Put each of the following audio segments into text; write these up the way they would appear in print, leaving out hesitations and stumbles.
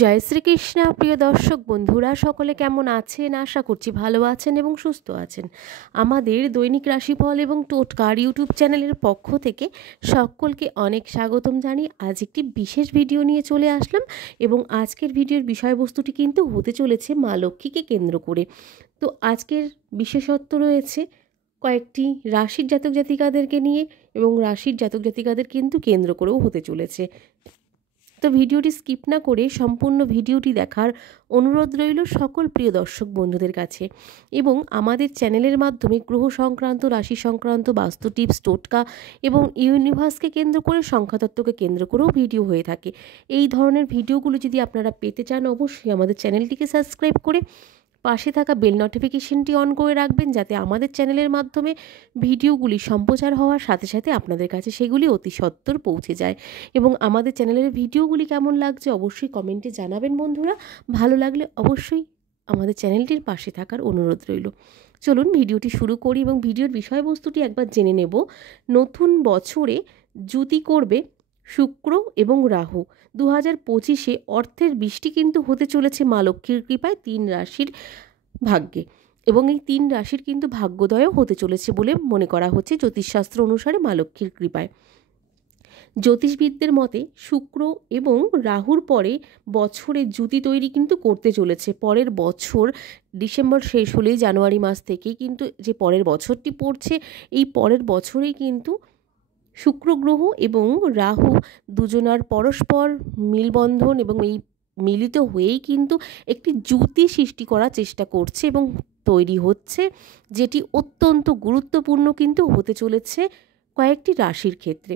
জয় শ্রীকৃষ্ণ। প্রিয় দর্শক বন্ধুরা সকলে কেমন আছেন? আশা করছি ভালো আছেন এবং সুস্থ আছেন। আমাদের দৈনিক রাশিফল এবং টোটকার ইউটিউব চ্যানেলের পক্ষ থেকে সকলকে অনেক স্বাগতম জানিয়ে আজ একটি বিশেষ ভিডিও নিয়ে চলে আসলাম এবং আজকের ভিডিওর বিষয়বস্তুটি কিন্তু হতে চলেছে মা লক্ষ্মীকে কেন্দ্র করে। তো আজকের বিশেষত্ব রয়েছে কয়েকটি রাশির জাতক জাতিকাদেরকে নিয়ে এবং রাশির জাতক জাতিকাদের কিন্তু কেন্দ্র করেও হতে চলেছে। তো ভিডিওটি স্কিপ না করে সম্পূর্ণ ভিডিওটি দেখার অনুরোধ রইল সকল প্রিয় দর্শক বন্ধুদের কাছে। এবং আমাদের চ্যানেলের মাধ্যমে গ্রহ সংক্রান্ত, রাশি সংক্রান্ত, বাস্তু টিপস, টোটকা এবং ইউনিভার্সকে কেন্দ্র করে, সংখ্যাতত্ত্বকে কেন্দ্র করেও ভিডিও হয়ে থাকে। এই ধরনের ভিডিওগুলো যদি আপনারা পেতে চান অবশ্যই আমাদের চ্যানেলটিকে সাবস্ক্রাইব করে পাশে থাকা বেল নোটিফিকেশনটি অন করে রাখবেন, যাতে আমাদের চ্যানেলের মাধ্যমে ভিডিওগুলি সম্প্রচার হওয়ার সাথে সাথে আপনাদের কাছে সেগুলি অতি সত্বর পৌঁছে যায়। এবং আমাদের চ্যানেলের ভিডিওগুলি কেমন লাগছে অবশ্যই কমেন্টে জানাবেন বন্ধুরা। ভালো লাগলে অবশ্যই আমাদের চ্যানেলটির পাশে থাকার অনুরোধ রইল। চলুন ভিডিওটি শুরু করি এবং ভিডিওর বিষয়বস্তুটি একবার জেনে নেব। নতুন বছরে যুতি করবে শুক্র এবং রাহু। 2025-এ অর্থের বৃষ্টি কিন্তু হতে চলেছে মা লক্ষ্মীর কৃপায় 3 রাশির ভাগ্যে, এবং এই 3 রাশির কিন্তু ভাগ্যোদয়ও হতে চলেছে বলে মনে করা হচ্ছে জ্যোতিষশাস্ত্র অনুসারে মা লক্ষ্মীর কৃপায়। জ্যোতিষবিদদের মতে শুক্র এবং রাহুর পরে বছরে জুতি তৈরি কিন্তু করতে চলেছে। পরের বছর ডিসেম্বর শেষ হলেই জানুয়ারি মাস থেকেই কিন্তু যে পরের বছরটি পড়ছে, এই পরের বছরেই কিন্তু শুক্র গ্রহ এবং রাহু দুজনার পরস্পর মিলবন্ধন এবং এই মিলিত হয়েই কিন্তু একটি জুতি সৃষ্টি করার চেষ্টা করছে এবং তৈরি হচ্ছে, যেটি অত্যন্ত গুরুত্বপূর্ণ কিন্তু হতে চলেছে কয়েকটি রাশির ক্ষেত্রে।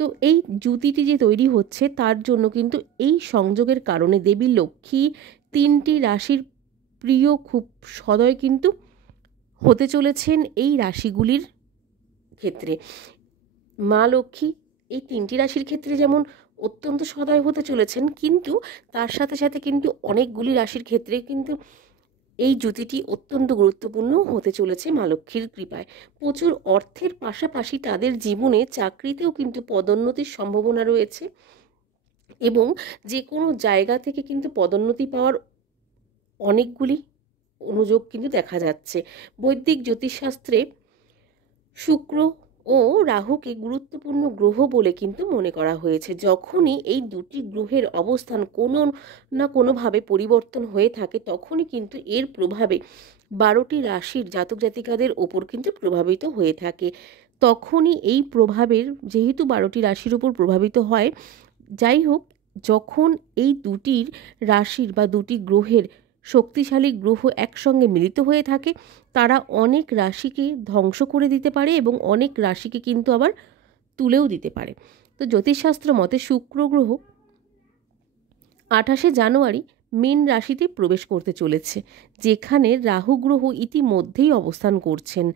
তো এই জুতিটি যে তৈরি হচ্ছে তার জন্য কিন্তু এই সংযোগের কারণে দেবী লক্ষ্মী 3টি রাশির প্রিয় খুব সদয় কিন্তু হতে চলেছেন এই রাশিগুলির ক্ষেত্রে। মা লক্ষ্মী এই 3টি রাশির ক্ষেত্রে যেমন অত্যন্ত সদয় হতে চলেছেন, কিন্তু তার সাথে সাথে কিন্তু অনেকগুলি রাশির ক্ষেত্রে কিন্তু এই জুতিটি অত্যন্ত গুরুত্বপূর্ণ হতে চলেছে মা লক্ষ্মীর কৃপায়। প্রচুর অর্থের পাশাপাশি তাদের জীবনে চাকরিতেও কিন্তু পদোন্নতির সম্ভাবনা রয়েছে এবং যে কোনো জায়গা থেকে কিন্তু পদোন্নতি পাওয়ার অনেকগুলি অনুযোগ কিন্তু দেখা যাচ্ছে। বৈদিক জ্যোতিষশাস্ত্রে শুক্র ও রাহুকে গুরুত্বপূর্ণ গ্রহ বলে কিন্তু মনে করা হয়েছে। যখনই এই দুটি গ্রহের অবস্থান কোনো না কোনোভাবে পরিবর্তন হয়ে থাকে তখনই কিন্তু এর প্রভাবে 12টি রাশির জাতক জাতিকাদের ওপর কিন্তু প্রভাবিত হয়ে থাকে। তখনই এই প্রভাবের, যেহেতু 12টি রাশির উপর প্রভাবিত হয়, যাই হোক, যখন এই দুটির রাশির বা দুটি গ্রহের শক্তিশালী গ্রহ একসঙ্গে মিলিত হয়ে থাকে তারা অনেক রাশিকে ধ্বংস করে দিতে পারে এবং অনেক রাশিকে কিন্তু আবার তুলেও দিতে পারে। তো জ্যোতিষশাস্ত্র মতে শুক্র গ্রহ 28শে জানুয়ারি মীন রাশিতে প্রবেশ করতে চলেছে, যেখানে রাহু গ্রহ ইতিমধ্যেই অবস্থান করছেন।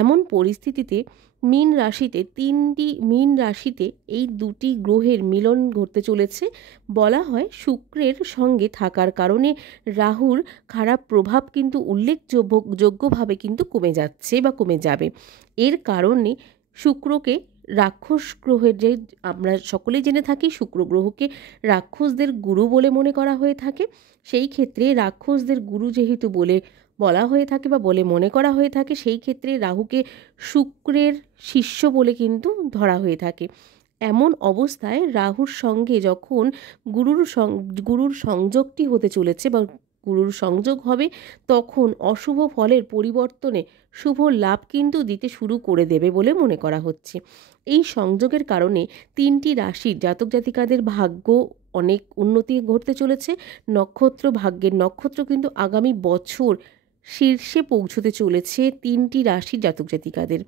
এমন পরিস্থিতিতে মীন রাশিতে এই দুটি গ্রহের মিলন ঘটতে চলেছে। বলা হয় শুক্রের সঙ্গে থাকার কারণে রাহুর খারাপ প্রভাব কিন্তু উল্লেখযোগ্যভাবে কিন্তু কমে যাচ্ছে বা কমে যাবে। এর কারণে শুক্রকে রাক্ষস গ্রহের, যে আমরা সকলেই জেনে থাকি শুক্র গ্রহকে রাক্ষসদের গুরু বলে মনে করা হয়ে থাকে, সেই ক্ষেত্রে রাক্ষসদের গুরু যেহেতু বলে বলা হয়ে থাকে বা বলে মনে করা হয়ে থাকে, সেই ক্ষেত্রে রাহুকে শুক্রের শিষ্য বলে কিন্তু ধরা হয়ে থাকে। এমন অবস্থায় রাহুর সঙ্গে যখন গুরুর সংযোগটি হতে চলেছে বা গুরুর সংযোগ হবে, তখন অশুভ ফলের পরিবর্তনে শুভ লাভ কিন্তু দিতে শুরু করে দেবে বলে মনে করা হচ্ছে। এই সংযোগের কারণে 3টি রাশির জাতক জাতিকাদের ভাগ্য অনেক উন্নতি ঘটতে চলেছে। ভাগ্যের নক্ষত্র কিন্তু আগামী বছর শীর্ষে পৌঁছতে চলেছে 3টি রাশির জাতক জাতিকাদের।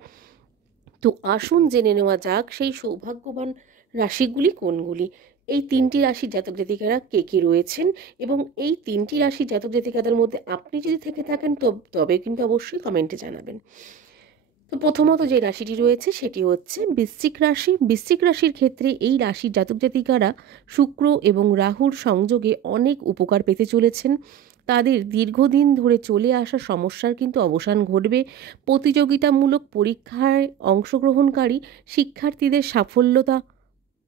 তো আসুন জেনে নেওয়া যাক সেই সৌভাগ্যবান রাশিগুলি কোনগুলি। এই 3টি রাশির জাতক জাতিকারা কে কে রয়েছেন এবং এই 3টি রাশির জাতক জাতিকাদের মধ্যে আপনি যদি থেকে থাকেন তবে কিন্তু অবশ্যই কমেন্টে জানাবেন। তো প্রথমত যে রাশিটি রয়েছে সেটি হচ্ছে বৃশ্চিক রাশি। বৃশ্চিক রাশির ক্ষেত্রে এই রাশির জাতক জাতিকারা শুক্র এবং রাহুর সংযোগে অনেক উপকার পেতে চলেছেন। তাদের দীর্ঘদিন ধরে চলে আসা সমস্যার কিন্তু অবসান ঘটবে। প্রতিযোগিতামূলক পরীক্ষায় অংশগ্রহণকারী শিক্ষার্থীদের সাফল্যতা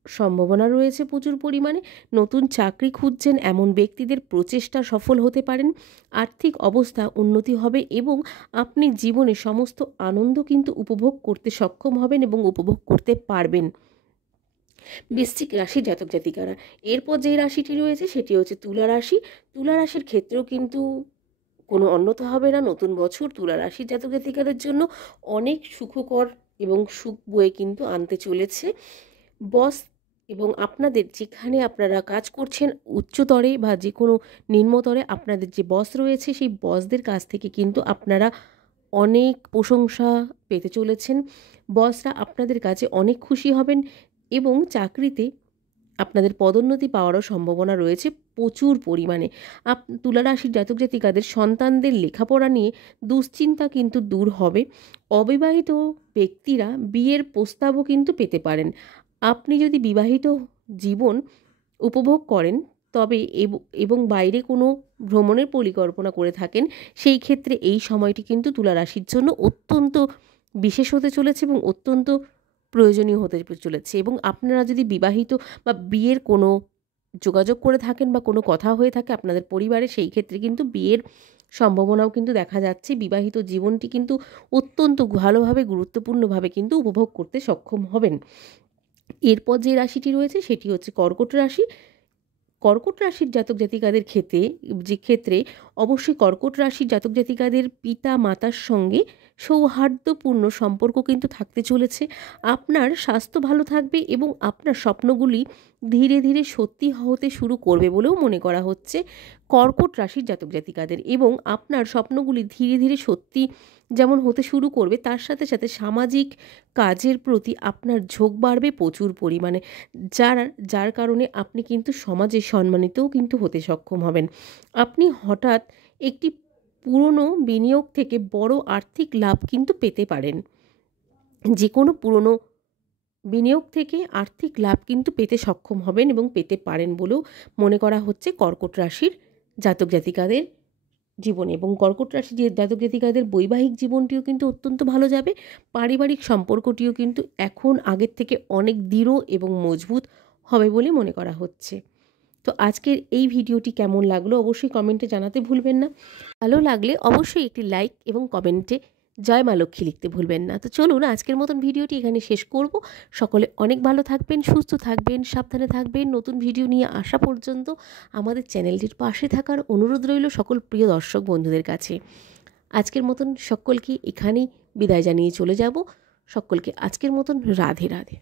সম্ভাবনা রয়েছে প্রচুর পরিমাণে। নতুন চাকরি খুঁজছেন এমন ব্যক্তিদের প্রচেষ্টা সফল হতে পারেন। আর্থিক অবস্থা উন্নতি হবে এবং আপনি জীবনে সমস্ত আনন্দ কিন্তু উপভোগ করতে সক্ষম হবেন এবং উপভোগ করতে পারবেন। বৃশ্চিক রাশির জাতক জাতিকারা, এরপর যে রাশিটি রয়েছে সেটি হচ্ছে তুলা রাশি। তুলা রাশির ক্ষেত্রেও কিন্তু কোনো অন্যথা হবে না। নতুন বছর তুলা রাশির জাতক জাতিকাদের জন্য অনেক সুখকর এবং সুখ বয়ে কিন্তু আনতে চলেছে। বস এবং আপনাদের যেখানে আপনারা কাজ করছেন উচ্চতরে বা যে কোনো নিম্নতরে আপনাদের যে বস রয়েছে সেই বসদের কাছ থেকে কিন্তু আপনারা অনেক প্রশংসা পেতে চলেছেন। বসরা আপনাদের কাছে অনেক খুশি হবেন এবং চাকরিতে আপনাদের পদোন্নতি পাওয়ারও সম্ভাবনা রয়েছে প্রচুর পরিমাণে। তুলা রাশির জাতক জাতিকাদের সন্তানদের লেখাপড়া নিয়ে দুশ্চিন্তা কিন্তু দূর হবে। অবিবাহিত ব্যক্তিরা বিয়ের প্রস্তাবও কিন্তু পেতে পারেন। আপনি যদি বিবাহিত জীবন উপভোগ করেন তবে এবং বাইরে কোনো ভ্রমণের পরিকল্পনা করে থাকেন, সেই ক্ষেত্রে এই সময়টি কিন্তু তুলা রাশির জন্য অত্যন্ত বিশেষ হতে চলেছে এবং অত্যন্ত প্রয়োজনীয় হতে চলেছে। এবং আপনারা যদি বিবাহিত বা বিয়ের কোনো যোগাযোগ করে থাকেন বা কোনো কথা হয়ে থাকে আপনাদের পরিবারে, সেই ক্ষেত্রে কিন্তু বিয়ের সম্ভাবনাও কিন্তু দেখা যাচ্ছে। বিবাহিত জীবনটি কিন্তু অত্যন্ত ভালোভাবে গুরুত্বপূর্ণভাবে কিন্তু উপভোগ করতে সক্ষম হবেন। এরপর যে রাশিটি রয়েছে সেটি হচ্ছে কর্কট রাশি। কর্কট রাশির জাতক জাতিকাদের ক্ষেত্রে অবশ্যই কর্কট রাশির জাতক জাতিকাদের পিতা মাতার সঙ্গে সৌহার্দ্যপূর্ণ সম্পর্ক কিন্তু থাকতে চলেছে। আপনার স্বাস্থ্য ভালো থাকবে এবং আপনার স্বপ্নগুলি ধীরে ধীরে সত্যি হতে শুরু করবে বলেও মনে করা হচ্ছে কর্কট রাশির জাতক জাতিকাদের। এবং আপনার স্বপ্নগুলি ধীরে ধীরে সত্যি যেমন হতে শুরু করবে, তার সাথে সাথে সামাজিক কাজের প্রতি আপনার ঝোঁক বাড়বে প্রচুর পরিমাণে, যার কারণে আপনি কিন্তু সমাজে সম্মানিতও কিন্তু হতে সক্ষম হবেন। আপনি হঠাৎ একটি পুরনো বিনিয়োগ থেকে বড় আর্থিক লাভ কিন্তু পেতে পারেন। যে কোনো পুরনো বিনিয়োগ থেকে আর্থিক লাভ কিন্তু পেতে সক্ষম হবেন এবং পেতে পারেন বলেও মনে করা হচ্ছে কর্কট রাশির জাতক জাতিকাদের জীবনে। এবং কর্কট রাশির জাতক জাতিকাদের বৈবাহিক জীবনটিও কিন্তু অত্যন্ত ভালো যাবে। পারিবারিক সম্পর্কটিও কিন্তু এখন আগের থেকে অনেক দৃঢ় এবং মজবুত হবে বলে মনে করা হচ্ছে। তো আজকের এই ভিডিওটি কেমন লাগলো অবশ্যই কমেন্টে জানাতে ভুলবেন না। ভালো লাগলে অবশ্যই একটি লাইক এবং কমেন্টে জয় মা লক্ষ্মী লিখতে ভুলবেন না। তো চলুন আজকের মতন ভিডিওটি এখানে শেষ করব। সকলে অনেক ভালো থাকবেন, সুস্থ থাকবেন, সাবধানে থাকবেন। নতুন ভিডিও নিয়ে আসা পর্যন্ত আমাদের চ্যানেলটির পাশে থাকার অনুরোধ রইল সকল প্রিয় দর্শক বন্ধুদের কাছে। আজকের মতন সকলকে এখানেই বিদায় জানিয়ে চলে যাব। সকলকে আজকের মতন রাধে রাধে।